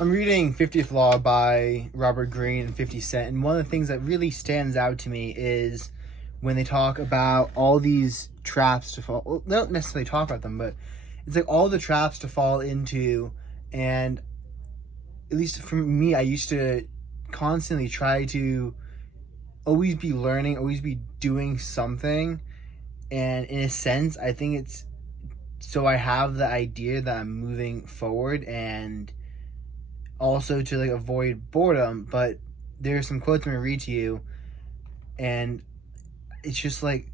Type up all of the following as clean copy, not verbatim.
I'm reading 50th Law by Robert Greene and 50 Cent, and one of the things that really stands out to me is when they talk about all these traps to fall. Well, they don't necessarily talk about them, but it's like all the traps to fall into. And at least for me, I used to constantly try to always be learning, always be doing something. And in a sense, I think it's so I have the idea that I'm moving forward, and also to like avoid boredom. But there's some quotes I'm gonna read to you, and it's just like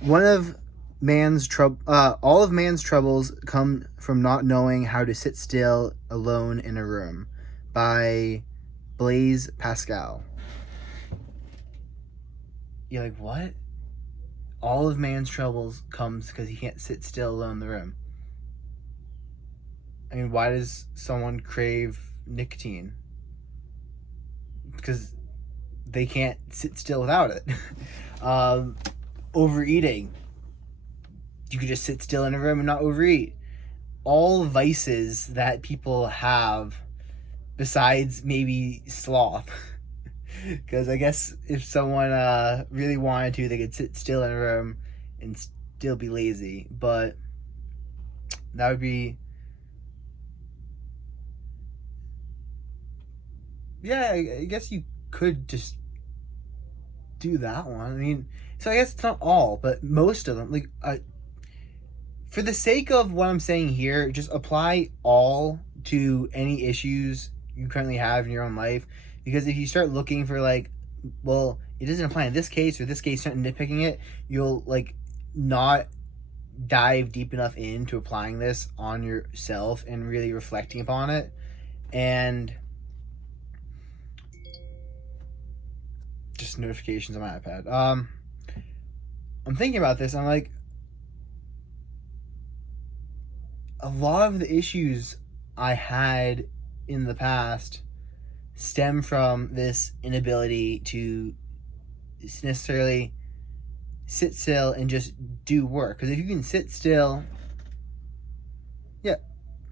one of man's trouble. All of man's troubles come from not knowing how to sit still alone in a room, by Blaise Pascal. You're like, what? All of man's troubles comes because he can't sit still alone in the room. I mean, why does someone crave nicotine? Because they can't sit still without it. Overeating. You could just sit still in a room and not overeat. All vices that people have, besides maybe sloth. Because I guess if someone really wanted to, they could sit still in a room and still be lazy. But that would be... Yeah, I guess you could just do that one. I mean, so I guess it's not all, but most of them. Like, for the sake of what I'm saying here, just apply all to any issues you currently have in your own life. Because if you start looking for like, well, it doesn't apply in this case or this case, start nitpicking it, you'll like not dive deep enough into applying this on yourself and really reflecting upon it. And just notifications on my iPad. I'm thinking about this. I'm like, a lot of the issues I had in the past stem from this inability to necessarily sit still and just do work. Because if you can sit still, yeah,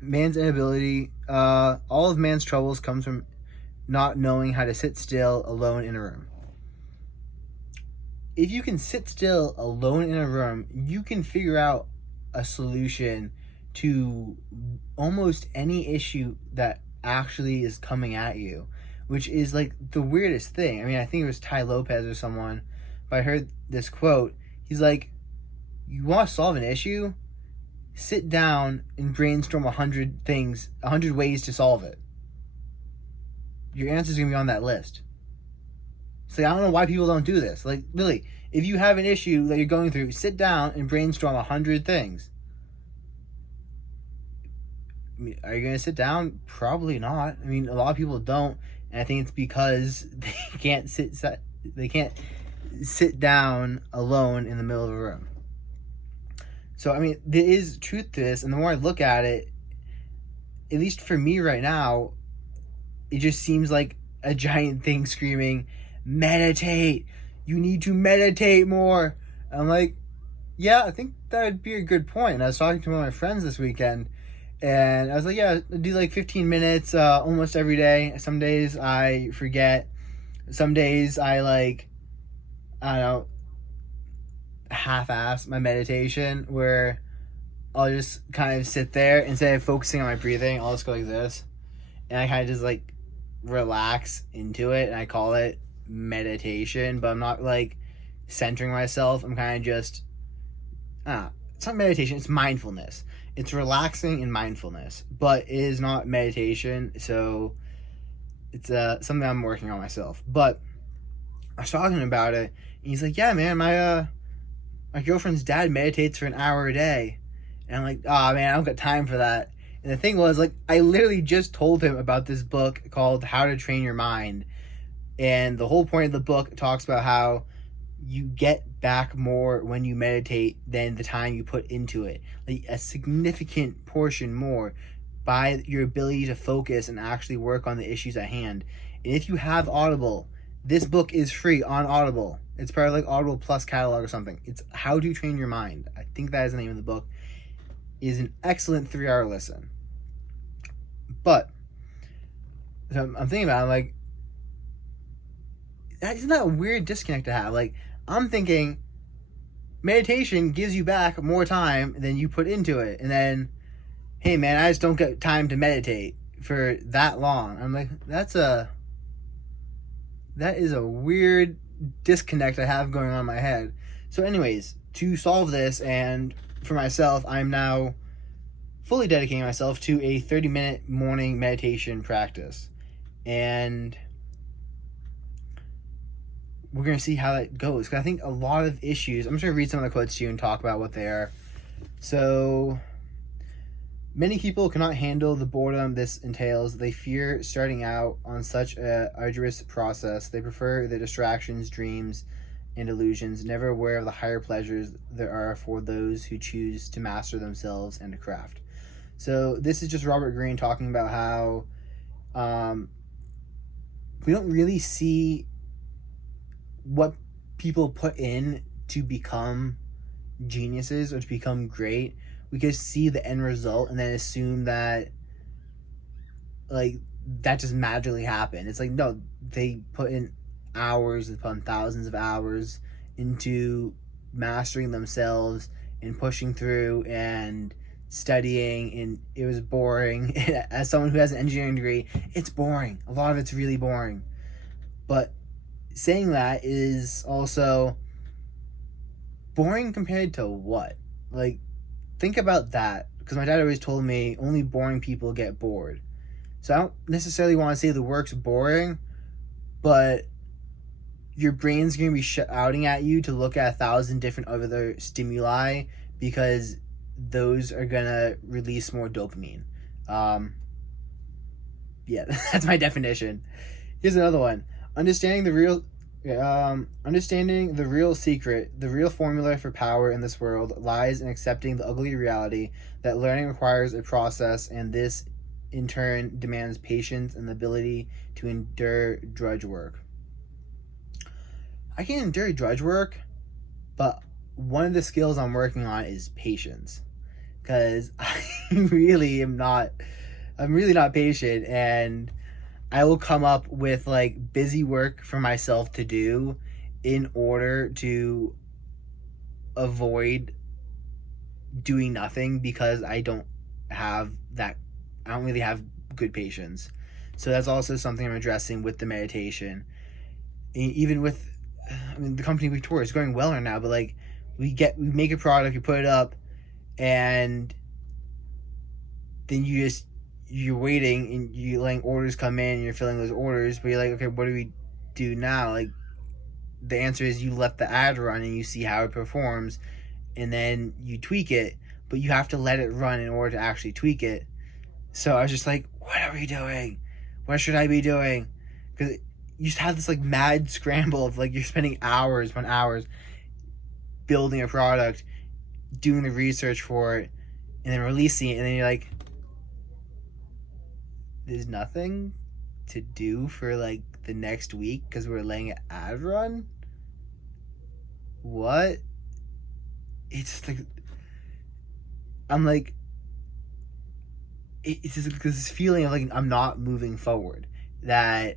man's inability, all of man's troubles comes from not knowing how to sit still alone in a room. If you can sit still alone in a room, you can figure out a solution to almost any issue that actually is coming at you, which is like the weirdest thing. I mean, I think it was Ty Lopez or someone, but I heard this quote. He's like, you want to solve an issue? Sit down and brainstorm 100 things, 100 ways to solve it. Your answer's going to be on that list. So I don't know why people don't do this. Like, really, if you have an issue that you're going through, sit down and brainstorm 100 things. I mean, are you going to sit down? Probably not. I mean, a lot of people don't, and I think it's because they can't sit down alone in the middle of a room. So, I mean, there is truth to this, and the more I look at it, at least for me right now, it just seems like a giant thing screaming, meditate. You need to meditate more. I'm like, yeah, I think that would be a good point. And I was talking to one of my friends this weekend, and I was like, yeah, I do like 15 minutes almost every day. Some days I forget. Some days I like, I don't know, half-ass my meditation, where I'll just kind of sit there instead of focusing on my breathing. I'll just go like this, and I kind of just like relax into it, and I call it meditation. But I'm not like centering myself. I'm kind of just it's not meditation, it's mindfulness. It's relaxing and mindfulness, but it is not meditation. So it's something I'm working on myself. But I was talking about it, and he's like, yeah, man, my girlfriend's dad meditates for an hour a day. And I'm like, oh man, I don't got time for that. And the thing was, like, I literally just told him about this book called How to Train Your Mind. And the whole point of the book talks about how you get back more when you meditate than the time you put into it. Like, a significant portion more by your ability to focus and actually work on the issues at hand. And if you have Audible, this book is free on Audible. It's part of like Audible Plus catalog or something. It's How to Train Your Mind. I think that is the name of the book. It is an excellent 3-hour listen. But so I'm thinking about it, I'm like, isn't that a weird disconnect to have? Like, I'm thinking meditation gives you back more time than you put into it. And then, hey man, I just don't get time to meditate for that long. I'm like, that is a weird disconnect I have going on in my head. So anyways, to solve this and for myself, I'm now fully dedicating myself to a 30-minute morning meditation practice. And we're going to see how that goes. Because I think a lot of issues, I'm just going to read some of the quotes to you and talk about what they are. So, many people cannot handle the boredom this entails. They fear starting out on such a arduous process. They prefer the distractions, dreams, and illusions, never aware of the higher pleasures there are for those who choose to master themselves and to craft. So this is just Robert Greene talking about how we don't really see what people put in to become geniuses or to become great. We just see the end result and then assume that like that just magically happened. It's like, no, they put in hours upon thousands of hours into mastering themselves and pushing through and studying, and it was boring. As someone who has an engineering degree, it's boring. A lot of it's really boring. But saying that is also boring compared to what? Like, think about that, because my dad always told me only boring people get bored. So I don't necessarily want to say the work's boring, but your brain's going to be shouting at you to look at 1,000 different other stimuli because those are going to release more dopamine. Yeah, that's my definition. Here's another one. Understanding the real secret, the real formula for power in this world lies in accepting the ugly reality that learning requires a process, and this in turn demands patience and the ability to endure drudge work. I can endure drudge work, but one of the skills I'm working on is patience, because I'm really not patient, and I will come up with like busy work for myself to do in order to avoid doing nothing, because I don't really have good patience. So that's also something I'm addressing with the meditation. Even with, the company we tour is going well right now, but like we make a product, we put it up, and then you're waiting and you're letting orders come in and you're filling those orders, but you're like, okay, what do we do now? Like, the answer is you let the ad run and you see how it performs, and then you tweak it, but you have to let it run in order to actually tweak it. So I was just like, what are we doing? What should I be doing? Because you just have this like mad scramble of like you're spending hours upon hours building a product, doing the research for it, and then releasing it, and then you're like, there's nothing to do for like the next week because we're letting an ad run. What? It's like, I'm like, it's just this feeling of like I'm not moving forward that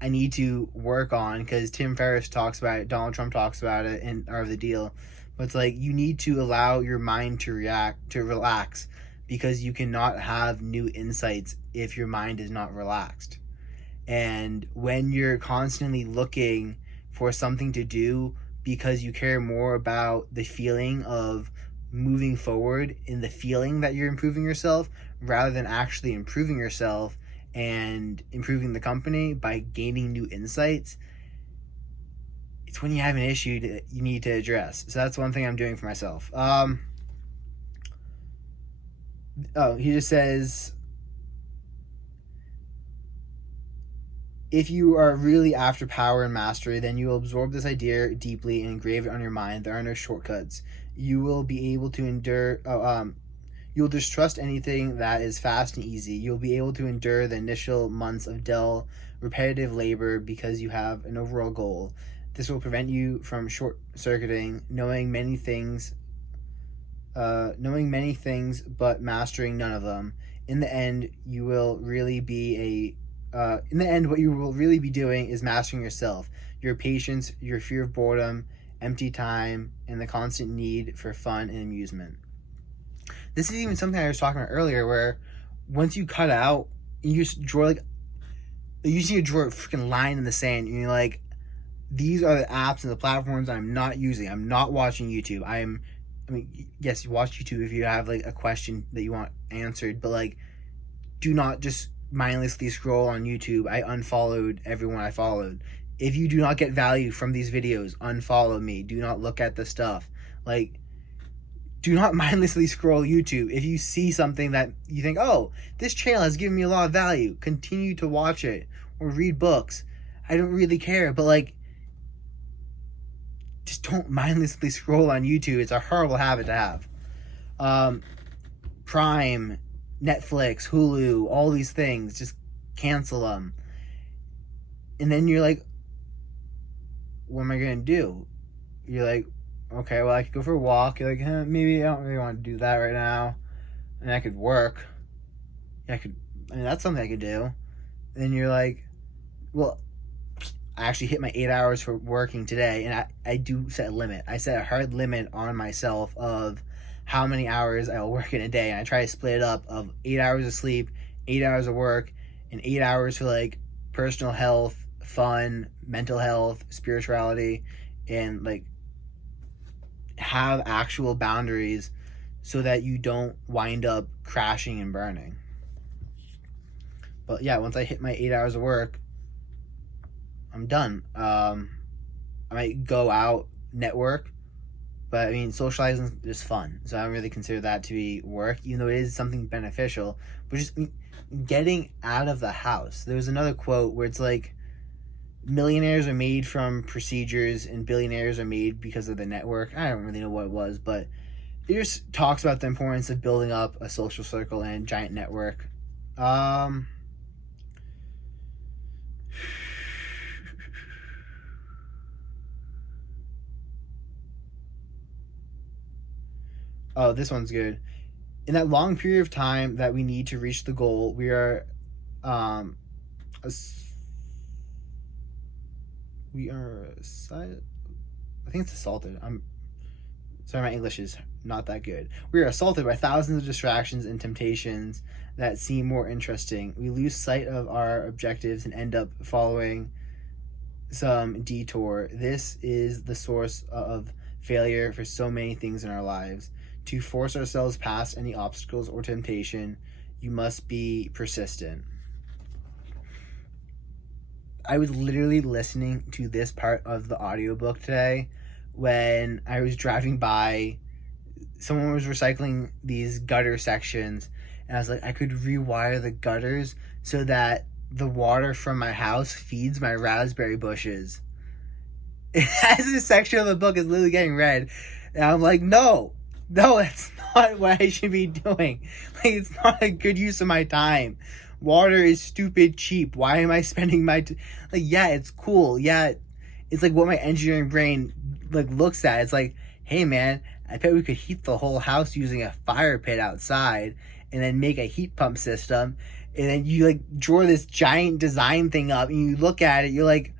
I need to work on, because Tim Ferriss talks about it, Donald Trump talks about it in Art of the Deal. But it's like you need to allow your mind to relax, because you cannot have new insights if your mind is not relaxed. And when you're constantly looking for something to do because you care more about the feeling of moving forward in the feeling that you're improving yourself rather than actually improving yourself and improving the company by gaining new insights, it's when you have an issue that you need to address. So that's one thing I'm doing for myself. He just says, if you are really after power and mastery, then you will absorb this idea deeply and engrave it on your mind. There are no shortcuts. You will be able to endure. You will distrust anything that is fast and easy. You'll be able to endure the initial months of dull, repetitive labor because you have an overall goal. This will prevent you from short-circuiting, knowing many things knowing many things but mastering none of them. In the end, you will really be what you will really be doing is mastering yourself, your patience, your fear of boredom, empty time, and the constant need for fun and amusement. This is even something I was talking about earlier, where once you cut out, you just draw like, you just need to draw a freaking line in the sand, and you're like, these are the apps and the platforms I'm not using. I'm not watching YouTube. I mean, yes, you watch YouTube if you have like a question that you want answered, but like, do not just mindlessly scroll on YouTube. I unfollowed everyone I followed. If you do not get value from these videos, unfollow me. Do not look at the stuff. Like, do not mindlessly scroll YouTube. If you see something that you think, oh, this channel has given me a lot of value, continue to watch it or read books. I don't really care, but like, just don't mindlessly scroll on YouTube. It's a horrible habit to have. Prime, Netflix, Hulu, all these things, just cancel them. And then you're like, what am I going to do? You're like, okay, well, I could go for a walk. You're like, maybe I don't really want to do that right now. And I could work. I mean, that's something I could do. And then you're like, well, I actually hit my 8 hours for working today, and I do set a limit. I set a hard limit on myself of how many hours I will work in a day, and I try to split it up of 8 hours of sleep, 8 hours of work, and 8 hours for like personal health, fun, mental health, spirituality, and like have actual boundaries so that you don't wind up crashing and burning. But yeah, once I hit my 8 hours of work, I'm done. I might go out, network, but I mean, socializing is just fun. So I don't really consider that to be work, even though it is something beneficial. But just getting out of the house. There was another quote where it's like, millionaires are made from procedures and billionaires are made because of the network. I don't really know what it was, but it just talks about the importance of building up a social circle and a giant network. Oh, this one's good. In that long period of time that we need to reach the goal, we are I think it's assaulted. I'm sorry, my English is not that good. We are assaulted by thousands of distractions and temptations that seem more interesting. We lose sight of our objectives and end up following some detour. This is the source of failure for so many things in our lives. To force ourselves past any obstacles or temptation, you must be persistent. I was literally listening to this part of the audiobook today when I was driving by. Someone was recycling these gutter sections, and I was like, I could rewire the gutters so that the water from my house feeds my raspberry bushes. As this section of the book is literally getting read, and I'm like, no, that's not what I should be doing. Like, it's not a good use of my time. Water is stupid cheap. Why am I spending my like, yeah, it's cool. Yeah, it's like what my engineering brain like looks at. It's like, hey man, I bet we could heat the whole house using a fire pit outside and then make a heat pump system. And then you like draw this giant design thing up and you look at it, you're like,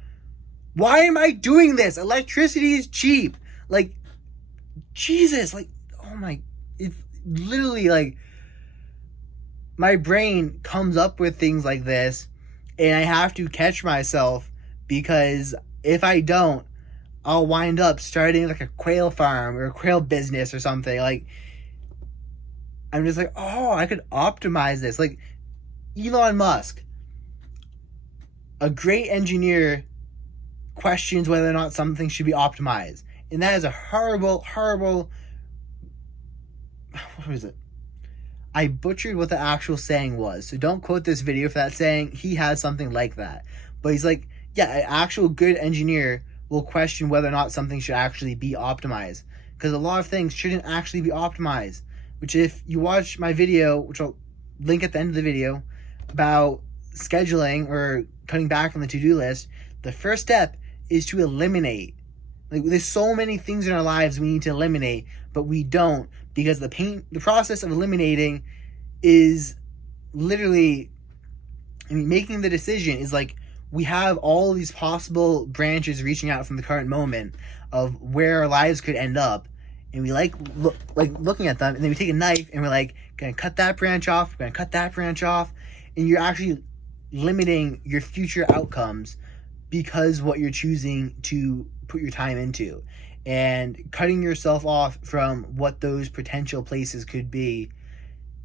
why am I doing this? Electricity is cheap. Like, Jesus, like, oh my, it's literally like, my brain comes up with things like this and I have to catch myself, because if I don't, I'll wind up starting like a quail farm or a quail business or something. Like, I'm just like, oh, I could optimize this. Like, Elon Musk, a great engineer, questions whether or not something should be optimized. And that is a horrible, what was it? I butchered what the actual saying was, so don't quote this video for that saying. He has something like that. But he's like, yeah, an actual good engineer will question whether or not something should actually be optimized. Because a lot of things shouldn't actually be optimized. Which, if you watch my video, which I'll link at the end of the video, about scheduling or cutting back on the to-do list, the first step is to eliminate. Like, there's so many things in our lives we need to eliminate, but we don't, because the process of eliminating is literally, I mean, making the decision is like, we have all these possible branches reaching out from the current moment of where our lives could end up, and we like looking at them, and then we take a knife and we're like, gonna cut that branch off, we're gonna cut that branch off, and you're actually limiting your future outcomes because what you're choosing to put your time into, and cutting yourself off from what those potential places could be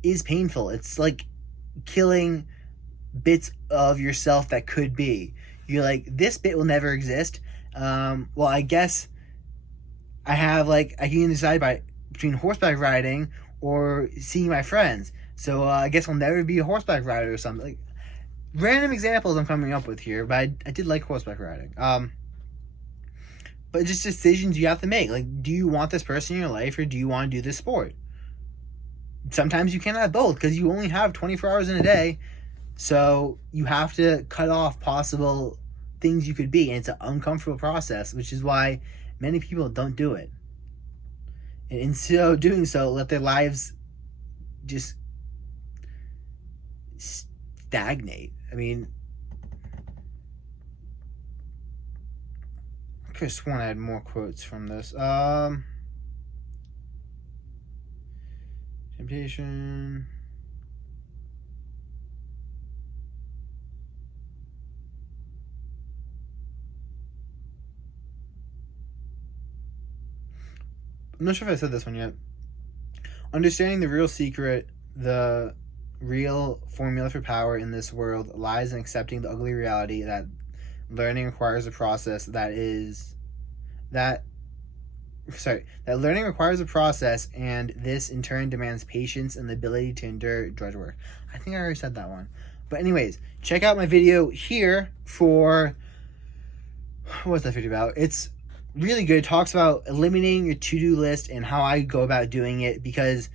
is painful. It's like killing bits of yourself that could be. You're like, this bit will never exist. Well, I guess I can decide between horseback riding or seeing my friends. So I guess I'll never be a horseback rider or something. Like, random examples I'm coming up with here, but I did like horseback riding. But just decisions you have to make. Like, do you want this person in your life, or do you want to do this sport? Sometimes you can't have both because you only have 24 hours in a day. So you have to cut off possible things you could be. And it's an uncomfortable process, which is why many people don't do it. And in so doing so, let their lives just stagnate. I mean, I could have sworn I had more quotes from this. Temptation. I'm not sure if I said this one yet. Understanding the real secret, the real formula for power in this world lies in accepting the ugly reality that learning requires a process that learning requires a process, and this in turn demands patience and the ability to endure drudge work. I think I already said that one. But anyways, check out my video here for, what's that video about? It's really good. It talks about eliminating your to-do list and how I go about doing it, because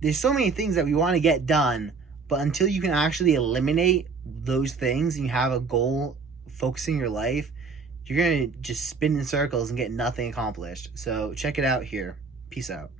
there's so many things that we want to get done, but until you can actually eliminate those things and you have a goal focusing your life, you're going to just spin in circles and get nothing accomplished. So check it out here. Peace out.